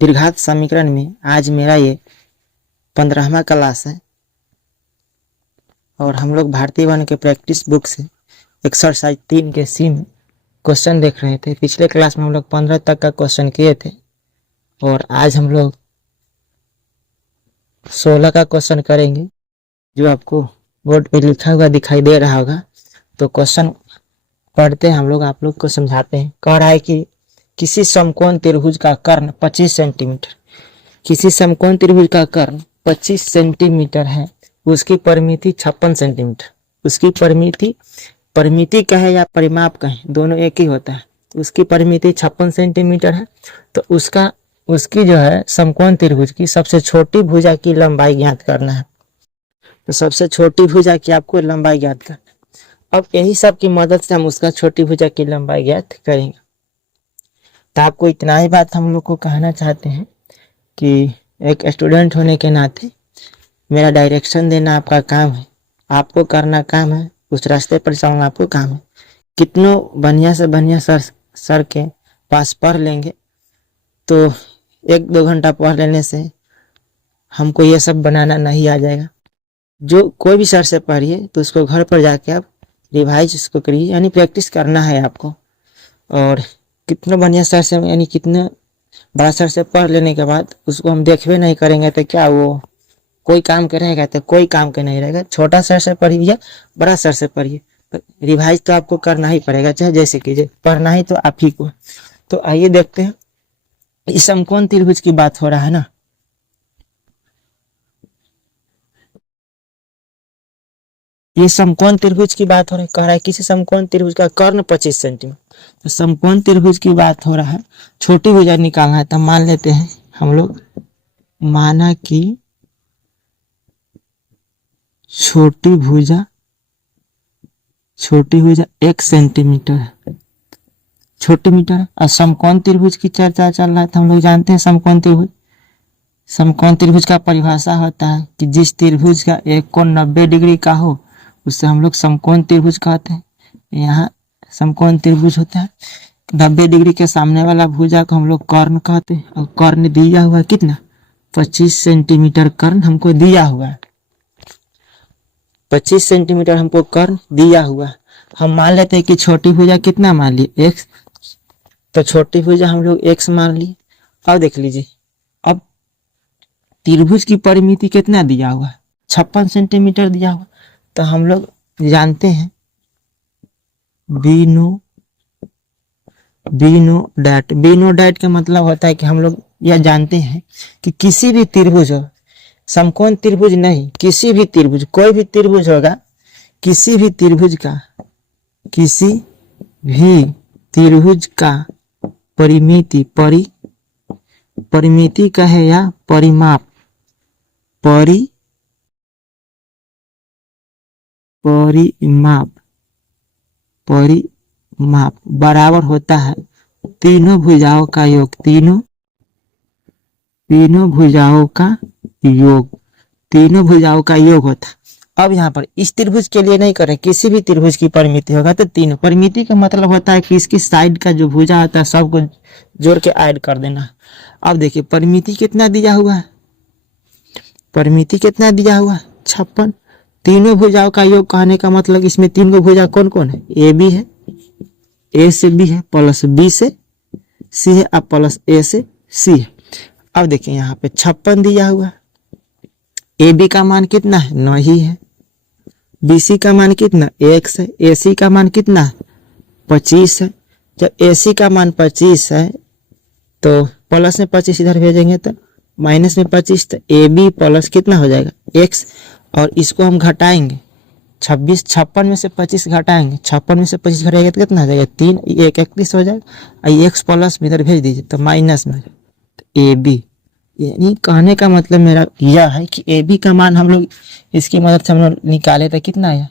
द्विघात समीकरण में आज मेरा ये 15वां क्लास है और हम लोग भारतीय वन के प्रैक्टिस बुक से एक्सरसाइज 3 के सी में क्वेश्चन देख रहे थे। पिछले क्लास में हम लोग 15 तक का क्वेश्चन किए थे और आज हम लोग 16 का क्वेश्चन करेंगे जो आपको बोर्ड पे लिखा हुआ दिखाई दे रहा होगा। तो क्वेश्चन पढ़ते हैं हम लोग, आप लोग को समझाते हैं। कह रहा है कि किसी समकोण त्रिभुज का कर्ण 25 सेंटीमीटर, किसी समकोण त्रिभुज का कर्ण 25 सेंटीमीटर है, उसकी परिमिति 56 सेंटीमीटर। उसकी परिमिति कहे या परिमाप कहे दोनों एक ही होता है। उसकी परिमिति 56 सेंटीमीटर है तो उसकी जो है समकोण त्रिभुज की सबसे छोटी भुजा की लंबाई ज्ञात करना है। तो सबसे छोटी भुजा की आपको लंबाई ज्ञात करना है। अब यही सब की मदद से हम उसका छोटी भुजा की लंबाई ज्ञात करेंगे। तो आपको इतना ही बात हम लोग को कहना चाहते हैं कि एक स्टूडेंट होने के नाते मेरा डायरेक्शन देना आपका काम है, आपको करना काम है, उस रास्ते पर चलना आपको काम है। कितनों बढ़िया से बढ़िया सर के पास पढ़ लेंगे तो 1-2 घंटा पढ़ लेने से हमको ये सब बनाना नहीं आ जाएगा। जो कोई भी सर से पढ़िए तो उसको घर पर जाके आप रिवाइज उसको करिए, यानी प्रैक्टिस करना है आपको। और कितना बढ़िया सर से यानी कितना बड़ा सर से पढ़ लेने के बाद उसको हम देखबे नहीं करेंगे तो क्या वो कोई काम करेगा? तो कोई काम का नहीं रहेगा। छोटा सर से पढ़िए, बड़ा सर से पढ़िए, रिवाइज तो आपको करना ही पड़ेगा, चाहे जैसे कीजिए, पढ़ना ही तो आप ही को। तो आइए देखते हैं। इस समकोण त्रिभुज की बात हो रहा है ना, ये समकोण त्रिभुज की बात हो रहा है। कह रहा है किसी समकोण त्रिभुज का कर्ण 25 सेंटीमीटर। तो समकोण त्रिभुज की बात हो रहा है, छोटी भुजा निकालना है। तो मान लेते हैं हम लोग, माना कि छोटी भुजा 1 सेंटीमीटर है, छोटी मीटर। और समकोण त्रिभुज की चर्चा चल रहा है तो हम लोग जानते हैं समकोण त्रिभुज का परिभाषा होता है कि जिस त्रिभुज का एक कोण 90 डिग्री का हो उससे हम लोग समकोण त्रिभुज कहते हैं। यहाँ समकोण त्रिभुज होता है 90 डिग्री के सामने वाला भुजा को हम लोग कर्ण कहते हैं। और कर्ण दिया हुआ कितना? 25 सेंटीमीटर कर्ण हमको दिया हुआ है। 25 सेंटीमीटर हमको कर्ण दिया हुआ। हम मान लेते हैं कि छोटी भुजा कितना मान लिए? x। तो छोटी भुजा हम लोग x मान लिए। अब देख लीजिए, अब त्रिभुज की परिमिति कितना दिया हुआ है? 56 सेंटीमीटर दिया हुआ। तो हम लोग जानते हैं बीनो डैट का मतलब होता है कि हम लोग यह जानते हैं कि किसी भी त्रिभुज हो, समकोण त्रिभुज नहीं, किसी भी त्रिभुज, कोई भी त्रिभुज होगा, किसी भी त्रिभुज का परिमिति कहे या परिमाप बराबर होता है तीनों भुजाओं का योग। तीनों भुजाओं का योग होता है। अब यहाँ पर इस त्रिभुज के लिए नहीं करें, किसी भी त्रिभुज की परिमिति होगा तो तीनों। परिमिति का मतलब होता है कि इसकी साइड का जो भुजा होता है सबको जोड़ के ऐड कर देना। अब देखिए परिमिति कितना दिया हुआ है? 56। तीनों भुजाओं का योग कहने का मतलब इसमें 3 गो भुजा कौन कौन है? ए बी है, ए से बी है, प्लस बी से सी है, अब प्लस ए से सी है। अब देखिए यहाँ पे 56 दिया हुआ है। ए बी का मान कितना है? 9 ही है। बी सी का मान कितना? 1 है। ए सी का मान कितना है? 25 है। जब ए सी का मान 25 है तो प्लस में 25 इधर भेजेंगे तो माइनस में 25, तो ए बी प्लस कितना हो जाएगा? x। और इसको हम घटाएंगे, 56 में से 25 घटाएंगे, 56 में से 25 घटाएंगे तो कितना हो जाएगा? 3, 1 31 हो जाएगा। x प्लस में इधर भेज दीजिए तो माइनस में हो जाएगा। तो ए बी, यानी कहने का मतलब मेरा यह है कि ए बी का मान हम लोग इसकी मदद से हम लोग निकाले तो कितना आया?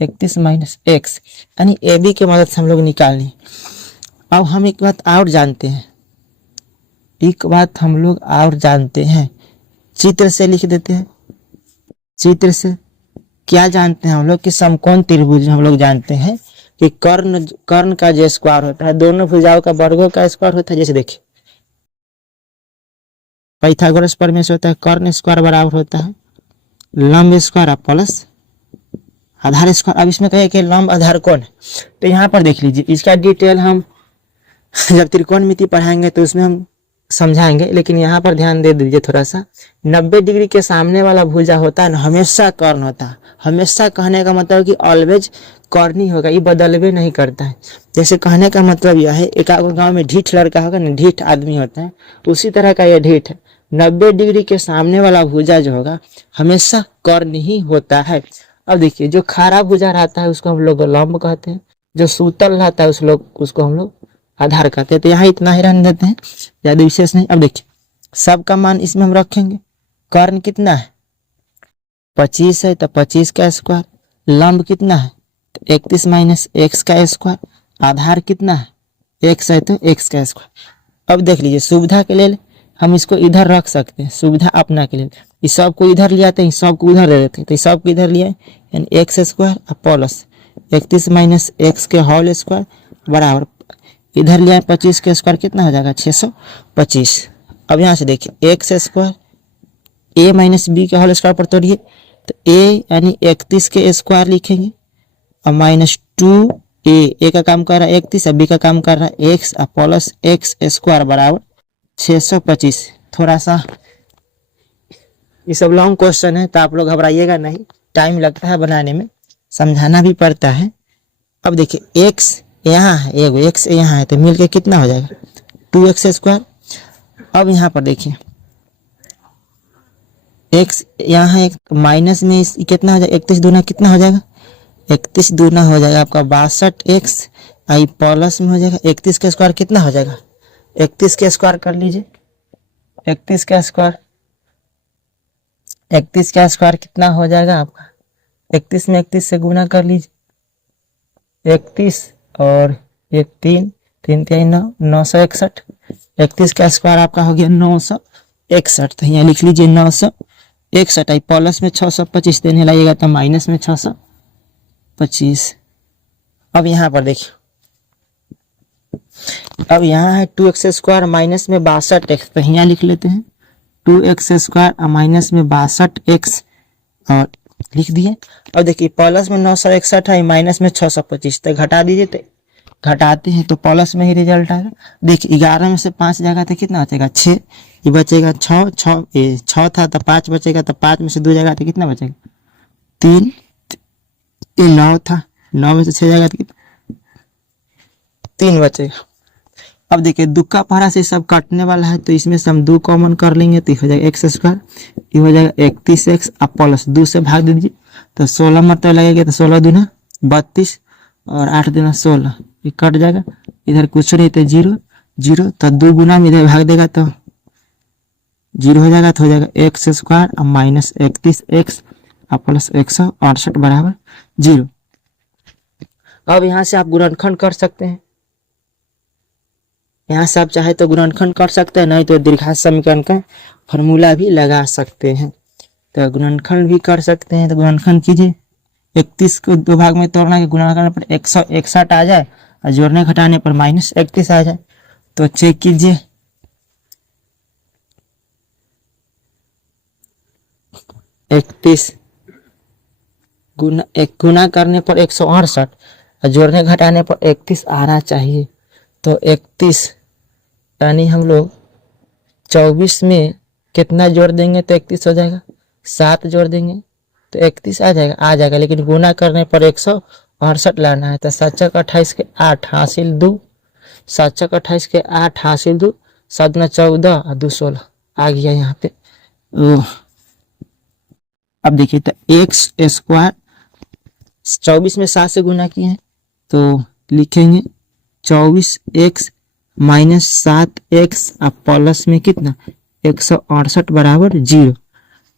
31 माइनस x, यानी ए बी की मदद से हम लोग निकालनी। अब हम एक बात और जानते हैं, चित्र से लिख देते हैं। चित्र से क्या जानते हैं हम लोग? कि समकोण त्रिभुज हम लोग जानते हैं कि कर्ण का जो स्क्वायर होता है, दोनों भुजाओं का वर्गों का स्क्वायर होता है। जैसे देखिए पाइथागोरस प्रमेय से होता है कर्ण स्क्वायर बराबर होता है लंब स्क्वायर प्लस आधार स्क्वायर। अब इसमें कहे कि लंब आधार कौन है, तो यहाँ पर देख लीजिए, इसका डिटेल हम जब त्रिकोणमिति पढ़ाएंगे तो उसमें हम समझाएंगे, लेकिन यहाँ पर ध्यान दे दीजिए थोड़ा सा। 90 डिग्री के सामने वाला भुजा होता है ना, हमेशा कर्ण होता है। हमेशा कहने का मतलब कि ऑलवेज कर्ण ही होगा, ये बदलवे नहीं करता है। जैसे कहने का मतलब यह है, एक गांव में ढीठ लड़का होगा ना, ढीठ आदमी होता है, उसी तरह का यह ढीठ है। 90 डिग्री के सामने वाला भुजा जो होगा हमेशा कर्ण ही होता है। अब देखिए, जो खारा भुजा रहता है उसको हम लोग लंब कहते हैं, जो सूतल रहता है उसको हम लोग आधार कहते हैं। तो यहाँ इतना ही रहने देते हैं, ज्यादा विशेष नहीं। अब देखिए, सबका मान इसमें हम रखेंगे। कर्ण कितना है 25 है, तो 25 का स्क्वायर। लंब कितना है तो 31 माइनस एक्स का स्क्वायर। आधार कितना है x है, तो x का स्क्वायर। अब देख लीजिए, सुविधा के लिए हम इसको इधर रख सकते हैं, सुविधा अपना के लिए। इस सब को इधर ले आते हैं, इस सब को उधर दे देते हैं, तो इस सब को इधर लिया यानी x square plus 31 minus x के होल स्क्वायर बराबर इधर लिया 25 के स्क्वायर कितना हो जाएगा 625। अब यहाँ से देखिए एक्स स्क्वायर ए माइनस बी के होल स्क्वायर पर तोड़िए, तो ए यानी 31 के स्क्वायर लिखेंगे और माइनस 2 ए का काम कर रहा है 31 और बी का काम कर रहा है एक्स प्लस एक्स स्क्वायर बराबर 625। थोड़ा सा ये सब लॉन्ग क्वेश्चन है, तो आप लोग घबराइएगा नहीं, टाइम लगता है बनाने में, समझाना भी पड़ता है। अब देखिए एक्स यहाँ है, एगो एक्स यहाँ है, तो मिलके कितना हो जाएगा 2x स्क्वायर। अब यहाँ पर देखिए x यहाँ है, माइनस में कितना हो जाएगा 31 दूना कितना हो जाएगा 31 दूना हो जाएगा आपका 62x, आई प्लस में हो जाएगा 31 का स्क्वायर कितना हो जाएगा 31 का स्क्वायर कर लीजिए। 31 का स्क्वायर कितना हो जाएगा आपका 31 में 31 से गुना कर लीजिए। 31 और ये 3 3 3 9 961। 31 का स्क्वायर आपका हो गया 961, तो यहाँ लिख लीजिए 961 आई प्लस में 625 देने लगेगा तो माइनस में 625। अब यहाँ पर देखिए, अब यहाँ है 2x स्क्वायर माइनस में 62x, तो यहाँ लिख लेते हैं 2x स्क्वायर और माइनस में 62x और लिख दिए। अब देखिए प्लस में 961 है माइनस में 625, तो घटा दीजिए, तो घटाते हैं तो प्लस में ही रिजल्ट आएगा। देखिए 11 में से 5 जाएगा तो कितना बचेगा 6, ये बचेगा 6 था तो 5 बचेगा, तो 5 में से 2 जाएगा तो कितना बचेगा 3, ये 9 था, 9 में से 6 जाएगा तो कितना 3 बचेगा। अब देखिए दुक्का पहाड़ा से सब काटने वाला है, तो इसमें से हम 2 कॉमन कर लेंगे तो हो जाएगा एक्स स्क्वायर, ये हो जाएगा 31x अब प्लस 2 से भाग दीजिए, तो 16 मतलब लगेगा, तो 16 दूना 32 और 8 दूना 16, ये कट जाएगा, इधर कुछ नहीं तो 0 0, तो 2 गुना में इधर भाग देगा तो 0 हो जाएगा, तो हो जाएगा एक्स स्क्वायर और माइनस 31x और प्लस 168 बराबर 0। अब यहाँ से आप गुणनखंड कर सकते हैं, यहाँ से आप चाहे तो गुणनखंड कर सकते हैं, नहीं तो दीर्घात समीकरण का फॉर्मूला भी लगा सकते हैं। तो गुणनखंड भी कर सकते हैं, तो गुणनखंड कीजिए। 31 को 2 भाग में तोड़ना है, गुणा करने पर 161 आ जाए और जोड़ने घटाने पर माइनस 31 आ जाए, तो चेक कीजिए। 31 गुना करने पर 168 और जोड़ने घटाने पर 31 आना चाहिए, तो 31 यानी हम लोग 24 में कितना जोड़ देंगे तो 31 हो जाएगा, 7 जोड़ देंगे तो 31 आ जाएगा, लेकिन गुना करने पर 168 लाना है, तो 7 × 28 के 8 हासिल 2, 7 × 28 के 8 हासिल 2, 7 × 14 और 2 16 आ गया यहाँ पे। अब देखिए, तो एक्स स्क्वायर 24 में 7 से गुना किए हैं, तो लिखेंगे 24x माइनस 7x अब प्लस में कितना 168 बराबर 0।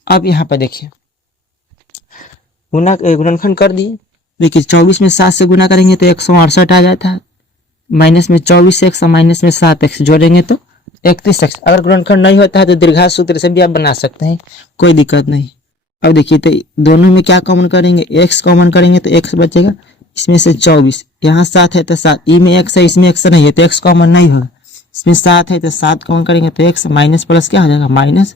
अब यहाँ पर देखिए गुणनखंड कर दिए। देखिए 24 में 7 से गुना करेंगे तो 168 आ जाता है, माइनस में 24x और माइनस में 7x जोड़ेंगे तो 31x। अगर गुणनखंड नहीं होता है तो दीर्घात सूत्र से भी आप बना सकते हैं, कोई दिक्कत नहीं। अब देखिए, तो दोनों में क्या कॉमन करेंगे, x कॉमन करेंगे तो x बचेगा, इसमें से 24 यहाँ 7 है तो 7, ई में x है इसमें x नहीं है तो x कॉमन नहीं होगा, इसमें 7 है तो 7 कौन करेंगे तो x माइनस प्लस क्या हो जाएगा माइनस,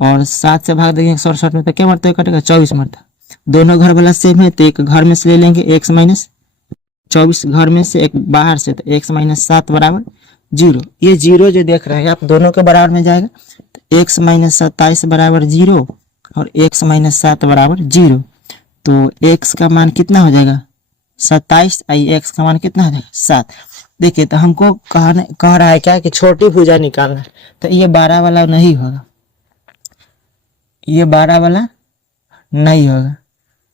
और 7 से भाग देंगे 67 में तो क्या मरता है कटेगा 24 मरता। दोनों घर वाला सेम है तो एक घर में से ले लेंगे x माइनस 24, घर में से एक बाहर से, तो x माइनस 7 बराबर 0। ये 0 जो देख रहे हैं आप दोनों के बराबर में जाएगा तो x माइनस 27 बराबर 0 और x माइनस 7 बराबर 0। तो x का मान कितना हो जाएगा 27, x का मान कितना हो जाएगा 7। देखिए तो हमको कह रहा है क्या कि छोटी भुजा निकालना है, तो ये 12 वाला नहीं होगा, ये 12 वाला नहीं होगा।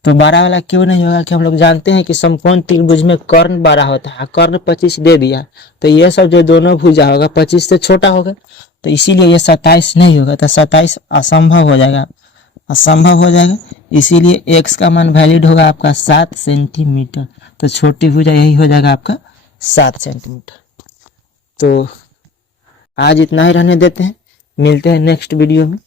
तो 12 वाला क्यों नहीं होगा कि हम लोग जानते हैं कि समकोण त्रिभुज में कर्ण 12 होता है, कर्ण 25 दे दिया, तो ये सब जो दोनों भुजा होगा 25 से छोटा होगा, तो इसीलिए ये 27 नहीं होगा, तो 27 असंभव हो जाएगा, असंभव हो जाएगा। इसीलिए x का मान वैलिड होगा आपका 7 सेंटीमीटर, तो छोटी भुजा यही हो जाएगा आपका 7 सेंटीमीटर। तो आज इतना ही रहने देते हैं, मिलते हैं नेक्स्ट वीडियो में।